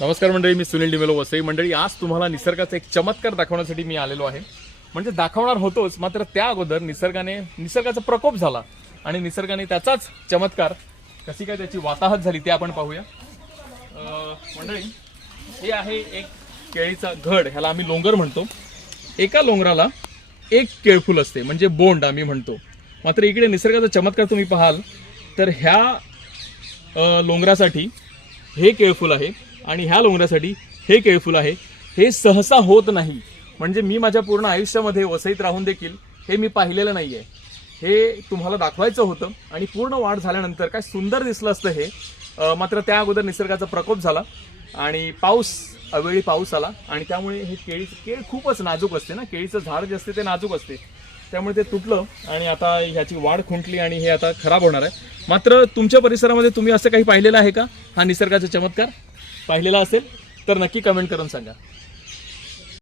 नमस्कार मंडळी मी सुनील डिमेलो वसई. मंडळी आज तुम्हाला निसर्गाचा एक चमत्कार दाखवण्यासाठी मी आलेलो आहे. म्हणजे दाखवणार होतोच मात्र त्या अगोदर निसर्गाने निसर्गाचा प्रकोप झाला आणि निसर्गाने त्याचाच चमत्कार कशी काय त्याची वाताहत झाली ते आपण पाहूया. मंडळी हे आहे एक केळीचा घड ह्याला आम्ही लोंगर म्हणतो. एका लोंगराला एक केळफूल असते म्हणजे बोंड आम्ही म्हणतो. मात्र इकडे निसर्गाचा चमत्कार तुम्ही पाहाल तर ह्या लोंगरासाठी हे केळफूल आहे. आणि ह्या लोंगऱ्यासाठी हे केळफूल आहे. हे सहसा होत नाही. म्हणजे मी माझ्या पूर्ण आयुष्यामध्ये वसईत राहून देखील हे मी पाहिलेलं नाही आहे हे तुम्हाला दाखवायचं होतं आणि पूर्ण वाढ झाल्यानंतर काय सुंदर दिसलं असतं हे. मात्र त्या अगोदर निसर्गाचा प्रकोप झाला आणि पाऊस अवेळी पाऊस आला आणि त्यामुळे हे केळी केळ खूपच नाजूक असते ना. केळीचं झाड जे असते ते नाजूक असते. त्यामुळे ते तुटलं आणि आता ह्याची वाढ खुंटली आणि हे आता खराब होणार आहे. मात्र तुमच्या परिसरामध्ये तुम्ही असं काही पाहिलेलं आहे का? हा निसर्गाचा चमत्कार? पाहिलेला असेल तर नक्की कमेंट करून सांगा.